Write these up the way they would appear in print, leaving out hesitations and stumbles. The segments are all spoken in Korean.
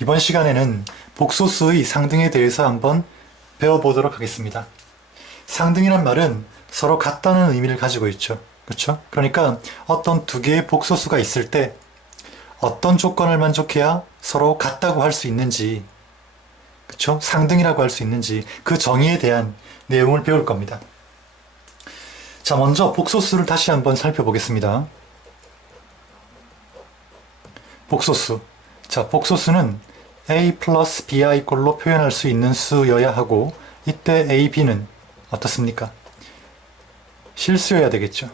이번 시간에는 복소수의 상등에 대해서 한번 배워보도록 하겠습니다. 상등이란 말은 서로 같다는 의미를 가지고 있죠. 그렇죠? 그러니까 어떤 두 개의 복소수가 있을 때 어떤 조건을 만족해야 서로 같다고 할 수 있는지, 그렇죠? 상등이라고 할 수 있는지 그 정의에 대한 내용을 배울 겁니다. 자, 먼저 복소수를 다시 한번 살펴보겠습니다. 복소수. 자, 복소수는 a 플러스 bi 꼴로 표현할 수 있는 수여야 하고, 이때 a, b는 어떻습니까? 실수여야 되겠죠.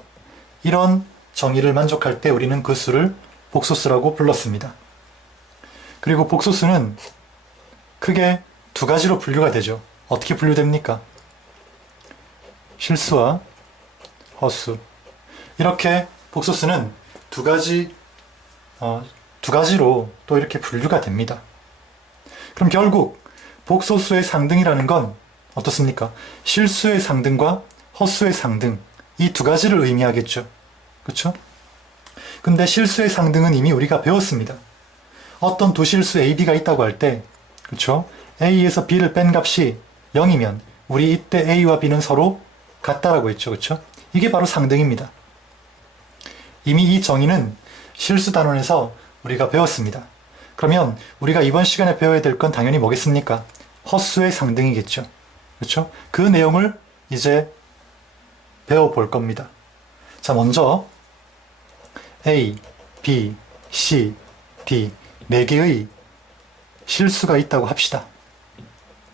이런 정의를 만족할 때 우리는 그 수를 복소수라고 불렀습니다. 그리고 복소수는 크게 두 가지로 분류가 되죠. 어떻게 분류됩니까? 실수와 허수. 이렇게 복소수는 두 가지로 또 이렇게 분류가 됩니다. 그럼 결국 복소수의 상등이라는 건 어떻습니까? 실수의 상등과 허수의 상등, 이 두 가지를 의미하겠죠. 그렇죠? 근데 실수의 상등은 이미 우리가 배웠습니다. 어떤 두 실수 A, B가 있다고 할 때, 그렇죠? A에서 B를 뺀 값이 0이면 우리 이때 A와 B는 서로 같다라고 했죠. 그렇죠? 이게 바로 상등입니다. 이미 이 정의는 실수 단원에서 우리가 배웠습니다. 그러면 우리가 이번 시간에 배워야 될 건 당연히 뭐겠습니까? 허수의 상등이겠죠. 그렇죠? 그 내용을 이제 배워볼 겁니다. 자, 먼저 A, B, C, D 4개의 실수가 있다고 합시다.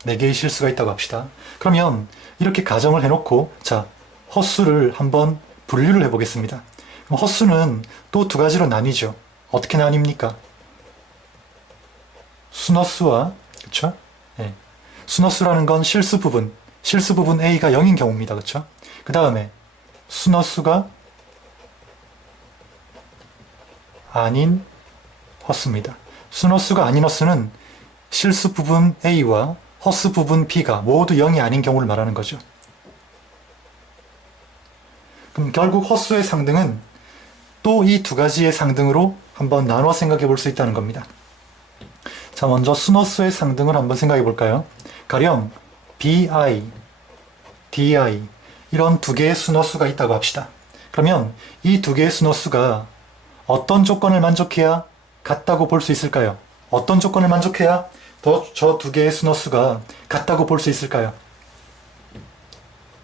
4개의 실수가 있다고 합시다. 그러면 이렇게 가정을 해놓고, 자, 허수를 한번 분류를 해보겠습니다. 그럼 허수는 또 두 가지로 나뉘죠. 어떻게 나뉩니까? 순허수와, 그쵸? 네. 순허수라는 건 실수 부분 A가 0인 경우입니다. 그쵸? 그 다음에 순허수가 아닌 허수입니다. 순허수가 아닌 허수는 실수 부분 A와 허수 부분 B가 모두 0이 아닌 경우를 말하는 거죠. 그럼 결국 허수의 상등은 또 이 두 가지의 상등으로 한번 나눠 생각해 볼 수 있다는 겁니다. 자, 먼저 순허수의 상등을 한번 생각해 볼까요? 가령 BI, DI 이런 두 개의 순허수가 있다고 합시다. 그러면 이 두 개의 순허수가 어떤 조건을 만족해야 같다고 볼 수 있을까요? 어떤 조건을 만족해야 저 두 개의 순허수가 같다고 볼 수 있을까요?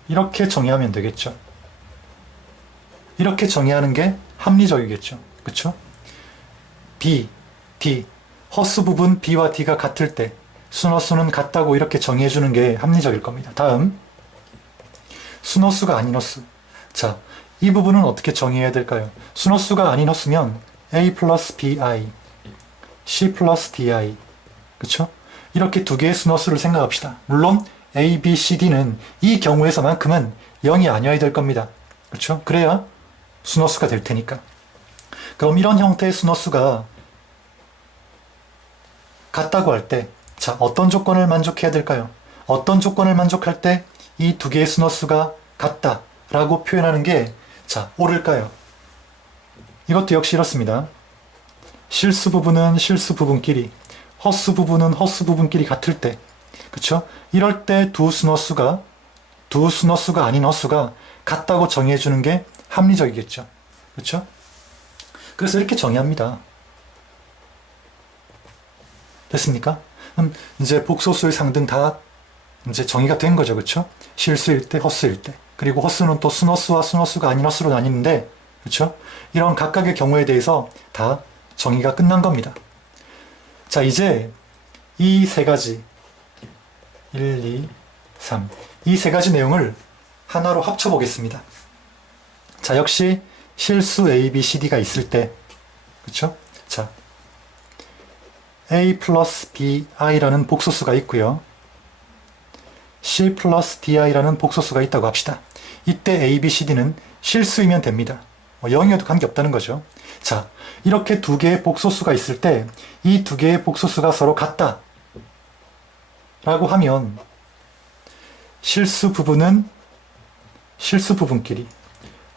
이렇게 정의하면 되겠죠. 이렇게 정의하는 게 합리적이겠죠. 그쵸? B, D, 허수 부분 B와 D가 같을 때 순허수는 같다고 이렇게 정의해주는 게 합리적일 겁니다. 다음, 순허수가 아닌 허수. 자, 이 부분은 어떻게 정의해야 될까요? 순허수가 아닌 허수면 A 플러스 BI, C 플러스 DI. 그쵸? 이렇게 두 개의 순허수를 생각합시다. 물론 A, B, C, D는 이 경우에서만큼은 0이 아니어야 될 겁니다. 그쵸? 그래야 순허수가 될 테니까. 그럼 이런 형태의 순허수가 같다고 할 때, 자, 어떤 조건을 만족해야 될까요? 어떤 조건을 만족할 때 이 두 개의 순허수가 같다라고 표현하는 게, 자, 옳을까요? 이것도 역시 이렇습니다. 실수 부분은 실수 부분끼리, 허수 부분은 허수 부분끼리 같을 때, 그쵸? 이럴 때 두 순허수가 아닌 허수가 같다고 정의해주는 게 합리적이겠죠. 그쵸? 그래서 이렇게 정의합니다. 됐습니까? 그럼 이제 복소수의 상등 다 이제 정의가 된 거죠. 그쵸? 실수일 때, 허수일 때. 그리고 허수는 또 순허수와 순허수가 아닌 허수로 나뉘는데, 그쵸? 이런 각각의 경우에 대해서 다 정의가 끝난 겁니다. 자, 이제 이 세 가지, 1, 2, 3. 이 세 가지 내용을 하나로 합쳐보겠습니다. 자, 역시 실수 A, B, C, D가 있을 때, 그쵸? 자, A 플러스 BI라는 복소수가 있고요. C 플러스 DI라는 복소수가 있다고 합시다. 이때 A, B, C, D는 실수이면 됩니다. 0이어도 관계없다는 거죠. 자, 이렇게 두 개의 복소수가 있을 때 이 두 개의 복소수가 서로 같다 라고 하면 실수 부분은 실수 부분끼리,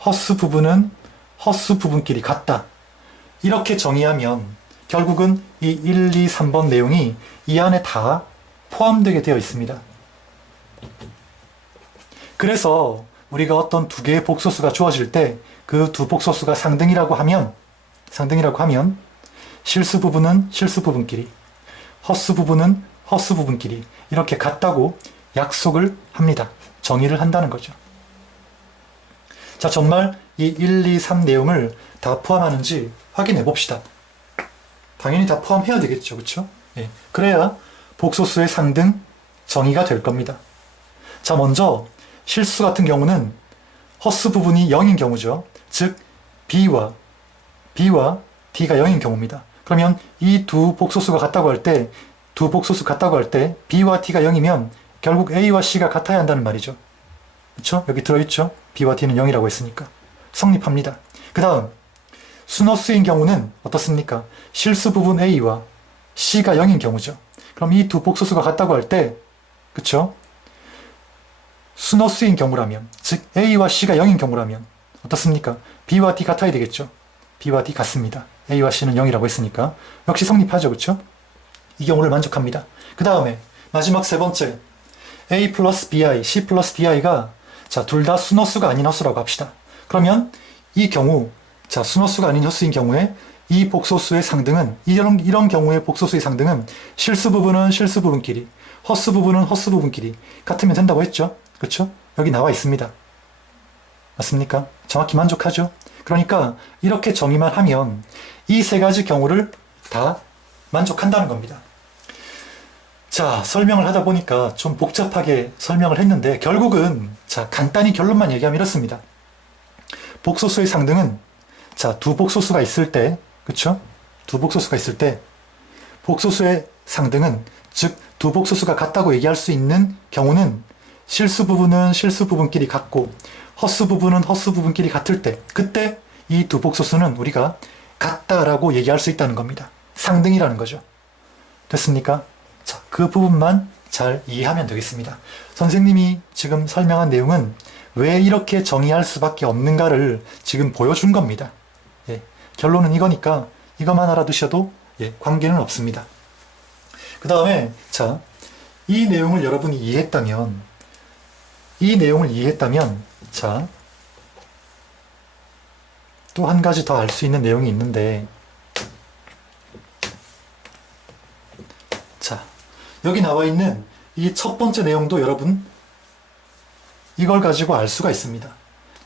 허수 부분은 허수 부분끼리 같다. 이렇게 정의하면 결국은 이 1, 2, 3번 내용이 이 안에 다 포함되게 되어 있습니다. 그래서 우리가 어떤 두 개의 복소수가 주어질 때 그 두 복소수가 상등이라고 하면 실수 부분은 실수 부분끼리, 헛수 부분은 헛수 부분끼리 이렇게 같다고 약속을 합니다. 정의를 한다는 거죠. 자, 정말 이 1, 2, 3 내용을 다 포함하는지 확인해 봅시다. 당연히 다 포함해야 되겠죠. 그렇죠? 예. 그래야 복소수의 상등 정의가 될 겁니다. 자, 먼저 실수 같은 경우는 헛수 부분이 0인 경우죠. 즉 B와 D가 0인 경우입니다. 그러면 이 두 복소수가 같다고 할 때 B와 D가 0이면 결국 A와 C가 같아야 한다는 말이죠. 그렇죠? 여기 들어있죠? B와 D는 0이라고 했으니까 성립합니다. 그 다음 순허수인 경우는 어떻습니까? 실수 부분 A와 C가 0인 경우죠. 그럼 이 두 복소수가 같다고 할 때 그렇죠? 순허수인 경우라면, 즉 A와 C가 0인 경우라면 어떻습니까? B와 D 같아야 되겠죠. B와 D 같습니다. A와 C는 0이라고 했으니까 역시 성립하죠. 그렇죠? 이 경우를 만족합니다. 그 다음에 마지막 세 번째 A 플러스 BI, C 플러스 DI가 자, 둘 다 순허수가 아닌 헛수라고 합시다. 그러면 이 경우 자, 순허수가 아닌 헛수인 경우에 이 복소수의 상등은 이런 경우의 복소수의 상등은 실수 부분은 실수 부분끼리, 헛수 부분은 헛수 부분끼리 같으면 된다고 했죠. 그렇죠? 여기 나와 있습니다. 맞습니까? 정확히 만족하죠? 그러니까 이렇게 정의만 하면 이 세 가지 경우를 다 만족한다는 겁니다. 자, 설명을 하다 보니까 좀 복잡하게 설명을 했는데 결국은 자, 간단히 결론만 얘기하면 이렇습니다. 복소수의 상등은 자, 두 복소수가 있을 때 그쵸? 두 복소수가 있을 때 복소수의 상등은 즉 두 복소수가 같다고 얘기할 수 있는 경우는 실수 부분은 실수 부분끼리 같고 헛수 부분은 헛수 부분끼리 같을 때 그때 이 두 복소수는 우리가 같다라고 얘기할 수 있다는 겁니다. 상등이라는 거죠. 됐습니까? 자, 그 부분만 잘 이해하면 되겠습니다. 선생님이 지금 설명한 내용은 왜 이렇게 정의할 수밖에 없는가를 지금 보여준 겁니다. 예, 결론은 이거니까 이것만 알아두셔도 예, 관계는 없습니다. 그 다음에 자, 이 내용을 여러분이 이해했다면 자, 또 한 가지 더 알 수 있는 내용이 있는데 자, 여기 나와 있는 이 첫 번째 내용도 여러분 이걸 가지고 알 수가 있습니다.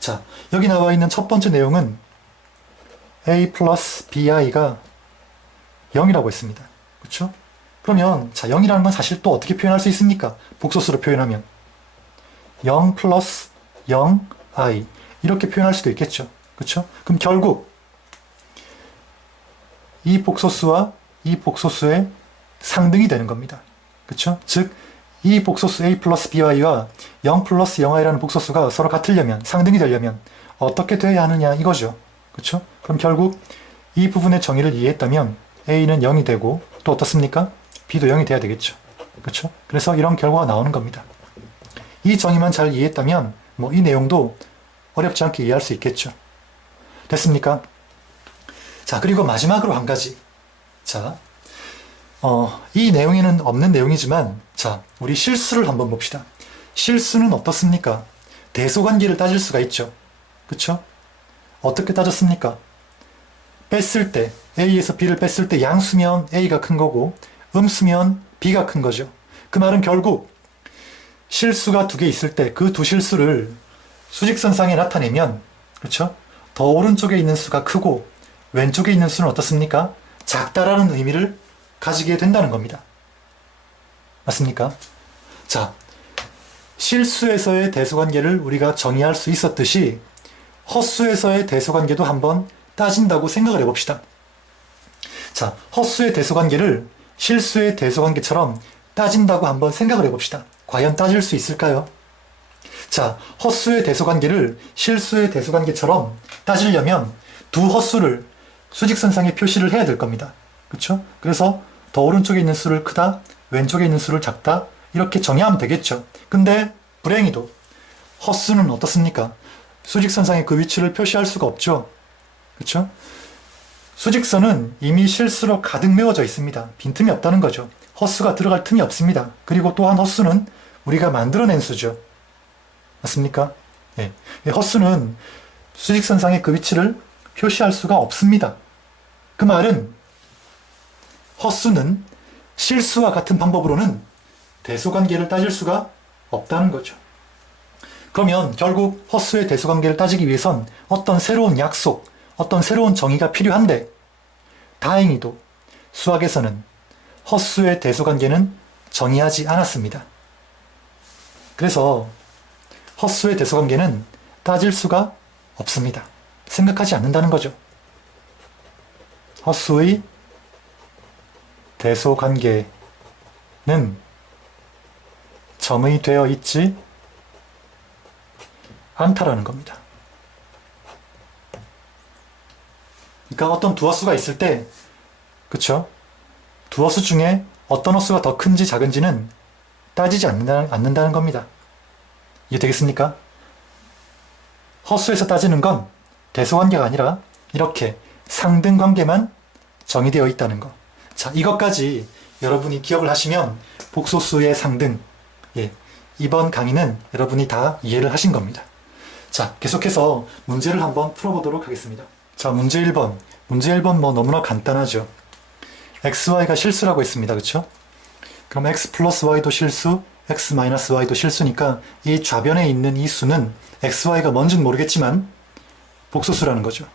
자, 여기 나와 있는 첫 번째 내용은 A 플러스 BI가 0이라고 했습니다. 그렇죠? 그러면 자, 0이라는 건 사실 또 어떻게 표현할 수 있습니까? 복소수로 표현하면 0 플러스 0i 이렇게 표현할 수도 있겠죠. 그렇죠? 그럼 결국 이 복소수와 이 복소수의 상등이 되는 겁니다. 그렇죠? 즉 이 복소수 A 플러스 BY와 0 플러스 0i라는 복소수가 서로 같으려면 상등이 되려면 어떻게 돼야 하느냐 이거죠. 그렇죠? 그럼 결국 이 부분의 정의를 이해했다면 A는 0이 되고 또 어떻습니까? B도 0이 돼야 되겠죠. 그렇죠? 그래서 이런 결과가 나오는 겁니다. 이 정의만 잘 이해했다면 뭐 이 내용도 어렵지 않게 이해할 수 있겠죠. 됐습니까? 자, 그리고 마지막으로 한 가지. 자, 이 내용에는 없는 내용이지만 자, 우리 실수를 한번 봅시다. 실수는 어떻습니까? 대소관계를 따질 수가 있죠. 그쵸? 어떻게 따졌습니까? 뺐을 때 A에서 B를 뺐을 때 양수면 A가 큰 거고 음수면 B가 큰 거죠. 그 말은 결국 실수가 두 개 있을 때 그 두 실수를 수직선상에 나타내면 그렇죠? 더 오른쪽에 있는 수가 크고 왼쪽에 있는 수는 어떻습니까? 작다라는 의미를 가지게 된다는 겁니다. 맞습니까? 자, 실수에서의 대소관계를 우리가 정의할 수 있었듯이 헛수에서의 대소관계도 한번 따진다고 생각을 해봅시다. 자, 헛수의 대소관계를 실수의 대소관계처럼 따진다고 한번 생각을 해봅시다. 과연 따질 수 있을까요? 자, 헛수의 대소관계를 실수의 대소관계처럼 따지려면 두 헛수를 수직선상에 표시를 해야 될 겁니다. 그렇죠? 그래서 더 오른쪽에 있는 수를 크다, 왼쪽에 있는 수를 작다 이렇게 정의하면 되겠죠. 근데 불행히도 헛수는 어떻습니까? 수직선상에 그 위치를 표시할 수가 없죠. 그렇죠? 수직선은 이미 실수로 가득 메워져 있습니다. 빈틈이 없다는 거죠. 헛수가 들어갈 틈이 없습니다. 그리고 또한 헛수는 우리가 만들어낸 수죠. 맞습니까? 예. 헛수는 수직선상의 그 위치를 표시할 수가 없습니다. 그 말은 헛수는 실수와 같은 방법으로는 대소관계를 따질 수가 없다는 거죠. 그러면 결국 헛수의 대소관계를 따지기 위해선 어떤 새로운 약속, 어떤 새로운 정의가 필요한데 다행히도 수학에서는 헛수의 대소관계는 정의하지 않았습니다. 그래서 헛수의 대소관계는 따질 수가 없습니다. 생각하지 않는다는 거죠. 헛수의 대소관계는 정의되어 있지 않다라는 겁니다. 그러니까 어떤 두 헛수가 있을 때, 그쵸? 두 헛수 중에 어떤 헛수가 더 큰지 작은지는 따지지 않는다는 겁니다. 이해되겠습니까? 헛수에서 따지는 건 대소관계가 아니라 이렇게 상등관계만 정의되어 있다는 거. 자, 이것까지 여러분이 기억을 하시면 복소수의 상등, 예, 이번 강의는 여러분이 다 이해를 하신 겁니다. 자, 계속해서 문제를 한번 풀어보도록 하겠습니다. 자, 문제 1번. 문제 1번 뭐 너무나 간단하죠. xy가 실수라고 했습니다. 그쵸? 그럼 x 플러스 y도 실수, x 마이너스 y도 실수니까 이 좌변에 있는 이 수는 xy가 뭔지는 모르겠지만 복소수라는 거죠.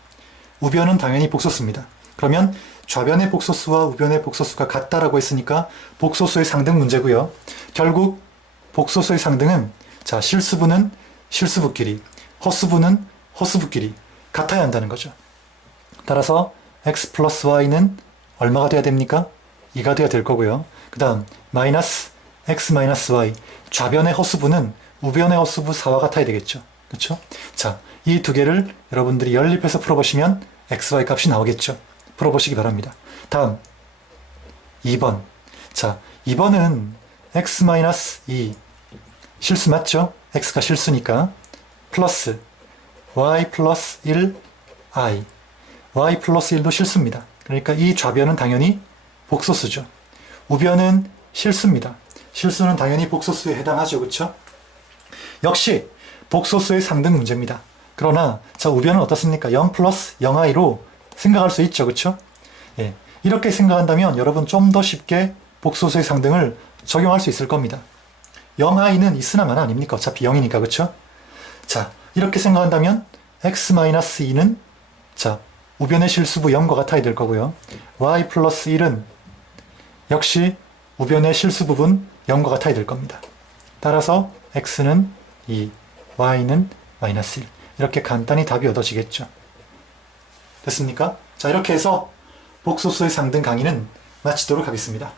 우변은 당연히 복소수입니다. 그러면 좌변의 복소수와 우변의 복소수가 같다라고 했으니까 복소수의 상등 문제고요. 결국 복소수의 상등은 자, 실수분은 실수부끼리, 헛수분은 헛수부끼리 같아야 한다는 거죠. 따라서 x 플러스 y는 얼마가 돼야 됩니까? 2가 돼야 될 거고요. 그 다음 마이너스 x 마이너스 y, 좌변의 헛수분은 우변의 헛수부 4와 같아야 되겠죠. 그렇죠? 자, 이 두 개를 여러분들이 연립해서 풀어보시면 xy 값이 나오겠죠. 풀어보시기 바랍니다. 다음 2번. 자, 2번은 x 마이너스 2 실수 맞죠? x가 실수니까 플러스 y 플러스 1 i, y 플러스 1도 실수입니다. 그러니까 이 좌변은 당연히 복소수죠. 우변은 실수입니다. 실수는 당연히 복소수에 해당하죠. 그렇죠? 역시 복소수의 상등 문제입니다. 그러나 자, 우변은 어떻습니까? 0 플러스 0i로 생각할 수 있죠. 그렇죠? 예, 이렇게 생각한다면 여러분 좀 더 쉽게 복소수의 상등을 적용할 수 있을 겁니다. 0i는 있으나 마나 아닙니까? 어차피 0이니까. 그렇죠? 자, 이렇게 생각한다면 x-2는 자, 우변의 실수부 0과 같아야 될 거고요. y 플러스 1은 역시 우변의 실수부분 0과 같아야 될 겁니다. 따라서 x는 2, y는 마이너스 1. 이렇게 간단히 답이 얻어지겠죠. 됐습니까? 자, 이렇게 해서 복소수의 상등 강의는 마치도록 하겠습니다.